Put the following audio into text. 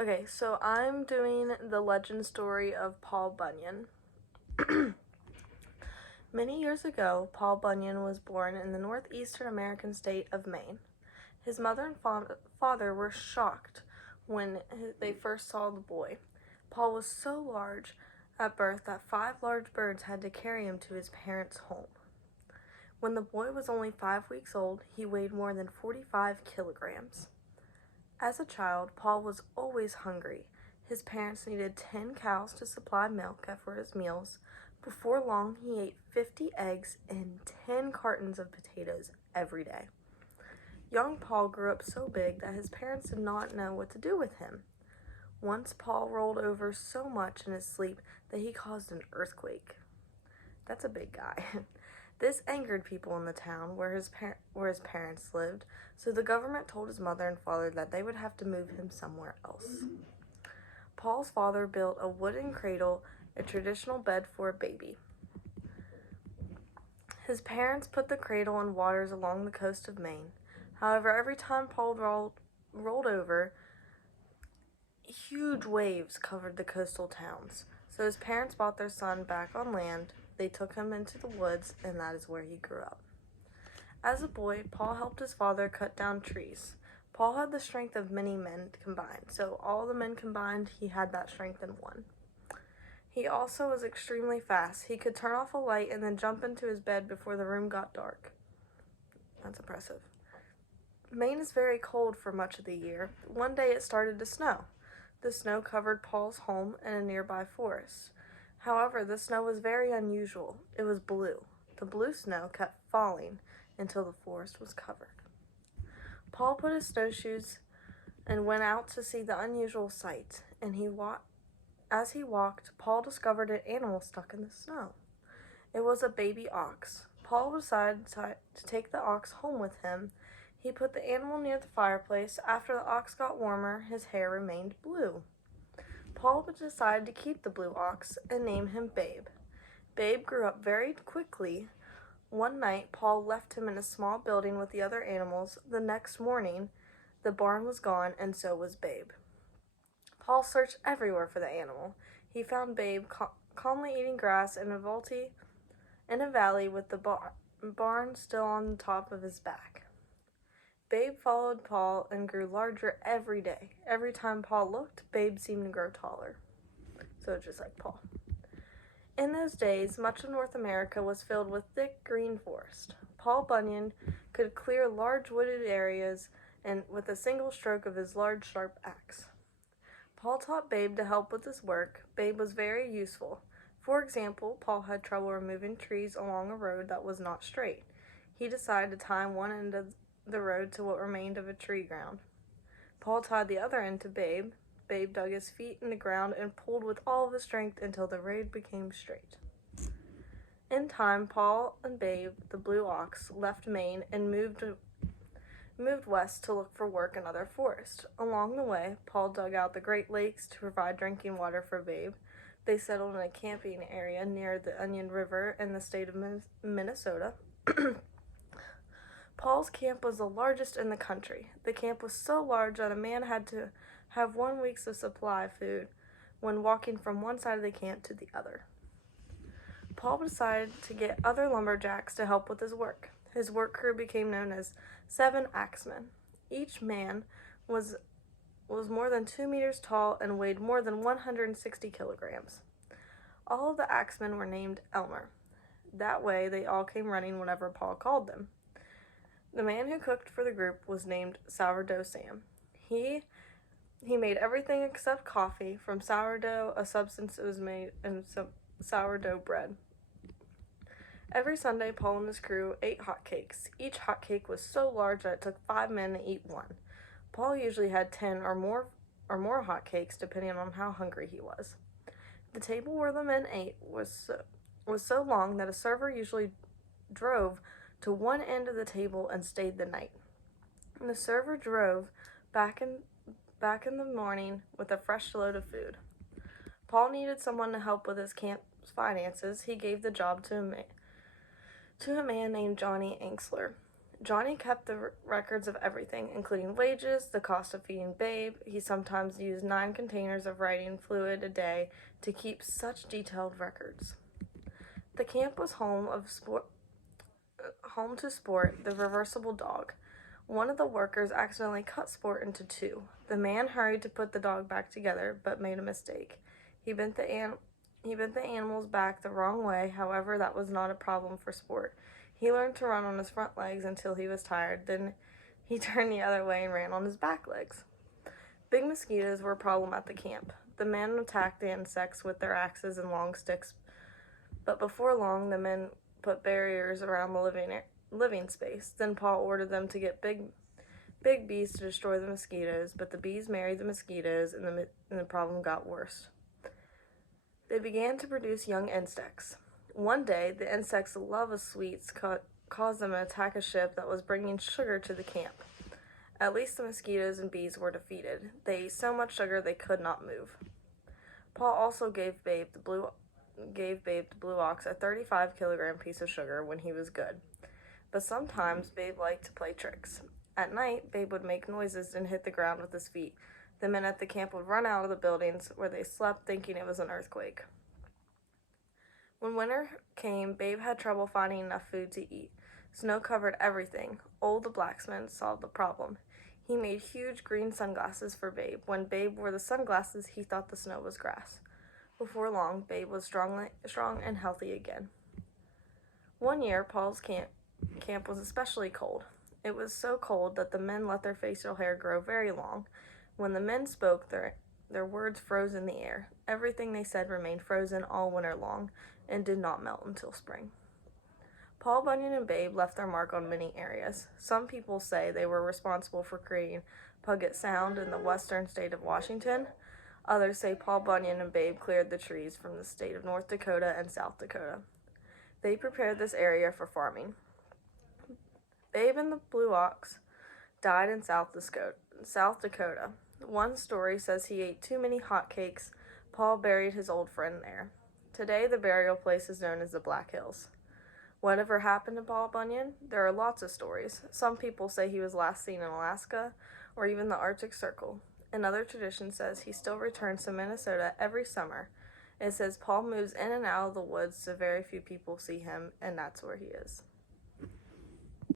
Okay, so I'm doing the legend story of Paul Bunyan. Many years ago, Paul Bunyan was born in the northeastern American state of Maine. His mother and father were shocked when they first saw the boy. Paul was so large at birth that 5 large birds had to carry him to his parents' home. When the boy was only 5 weeks old, he weighed more than 45 kilograms. As a child, Paul was always hungry. His parents needed 10 cows to supply milk for his meals. Before long, he ate 50 eggs and 10 cartons of potatoes every day. Young Paul grew up so big that his parents did not know what to do with him. Once Paul rolled over so much in his sleep that he caused an earthquake. That's a big guy. This angered people in the town where his parents lived, so the government told his mother and father that they would have to move him somewhere else. Paul's father built a wooden cradle, a traditional bed for a baby. His parents put the cradle in waters along the coast of Maine. However, every time Paul rolled over, huge waves covered the coastal towns. So his parents brought their son back on land. They took him into the woods, and that is where he grew up. As a boy, Paul helped his father cut down trees. Paul had the strength of many men combined, so all the men combined, he had that strength in one. He also was extremely fast. He could turn off a light and then jump into his bed before the room got dark. That's impressive. Maine is very cold for much of the year. One day it started to snow. The snow covered Paul's home and a nearby forest. However, the snow was very unusual. It was blue. The blue snow kept falling until the forest was covered. Paul put his snowshoes and went out to see the unusual sight, and as he walked, Paul discovered an animal stuck in the snow. It was a baby ox. Paul decided to take the ox home with him. He put the animal near the fireplace. After the ox got warmer, his hair remained blue. Paul decided to keep the blue ox and name him Babe. Babe grew up very quickly. One night, Paul left him in a small building with the other animals. The next morning, the barn was gone, and so was Babe. Paul searched everywhere for the animal. He found Babe calmly eating grass in a valley with the barn still on the top of his back. Babe followed Paul and grew larger every day. Every time Paul looked, Babe seemed to grow taller. So just like Paul. In those days, much of North America was filled with thick green forest. Paul Bunyan could clear large wooded areas and with a single stroke of his large sharp axe. Paul taught Babe to help with his work. Babe was very useful. For example, Paul had trouble removing trees along a road that was not straight. He decided to tie one end of the road to what remained of a tree ground. Paul tied the other end to Babe. Babe dug his feet in the ground and pulled with all of his strength until the road became straight. In time, Paul and Babe, the blue ox, left Maine and moved west to look for work in other forests. Along the way, Paul dug out the Great Lakes to provide drinking water for Babe. They settled in a camping area near the Onion River in the state of Minnesota. Paul's camp was the largest in the country. The camp was so large that a man had to have 1 week's of supply of food when walking from one side of the camp to the other. Paul decided to get other lumberjacks to help with his work. His work crew became known as 7 axemen. Each man was more than 2 meters tall and weighed more than 160 kilograms. All of the axemen were named Elmer. That way, they all came running whenever Paul called them. The man who cooked for the group was named Sourdough Sam. He made everything except coffee from sourdough, a substance that was made in some sourdough bread. Every Sunday, Paul and his crew ate hotcakes. Each hotcake was so large that it took 5 men to eat one. Paul usually had 10 or more hotcakes, depending on how hungry he was. The table where the men ate was so long that a server usually drove to one end of the table and stayed the night. And the server drove back in the morning with a fresh load of food. Paul needed someone to help with his camp's finances. He gave the job to a man named Johnny Anxler. Johnny kept the records of everything, including wages, the cost of feeding Babe. He sometimes used 9 containers of writing fluid a day to keep such detailed records. The camp was home to Sport, the reversible dog. One of the workers accidentally cut Sport into 2. The man hurried to put the dog back together, but made a mistake. He bent the animal's back the wrong way. However, that was not a problem for Sport. He learned to run on his front legs until he was tired. Then he turned the other way and ran on his back legs. Big mosquitoes were a problem at the camp. The men attacked the insects with their axes and long sticks, but before long the men put barriers around the living space. Then Paul ordered them to get big bees to destroy the mosquitoes, but the bees married the mosquitoes and the problem got worse. They began to produce young insects. One day, the insects' love of sweets caused them to attack a ship that was bringing sugar to the camp. At least the mosquitoes and bees were defeated. They ate so much sugar they could not move. Paul also gave Babe the blue ox a 35-kilogram piece of sugar when he was good. But sometimes Babe liked to play tricks. At night, Babe would make noises and hit the ground with his feet. The men at the camp would run out of the buildings where they slept, thinking it was an earthquake. When winter came, Babe had trouble finding enough food to eat. Snow covered everything. Ole the blacksmith solved the problem. He made huge green sunglasses for Babe. When Babe wore the sunglasses, he thought the snow was grass. Before long, Babe was strong and healthy again. One year, Paul's camp was especially cold. It was so cold that the men let their facial hair grow very long. When the men spoke, their words froze in the air. Everything they said remained frozen all winter long and did not melt until spring. Paul Bunyan and Babe left their mark on many areas. Some people say they were responsible for creating Puget Sound in the western state of Washington. Others say Paul Bunyan and Babe cleared the trees from the state of North Dakota and South Dakota. They prepared this area for farming. Babe and the blue ox died in South Dakota. One story says he ate too many hot cakes. Paul buried his old friend there. Today, the burial place is known as the Black Hills. Whatever happened to Paul Bunyan? There are lots of stories. Some people say he was last seen in Alaska or even the Arctic Circle. Another tradition says he still returns to Minnesota every summer. It says Paul moves in and out of the woods so very few people see him, and that's where he is.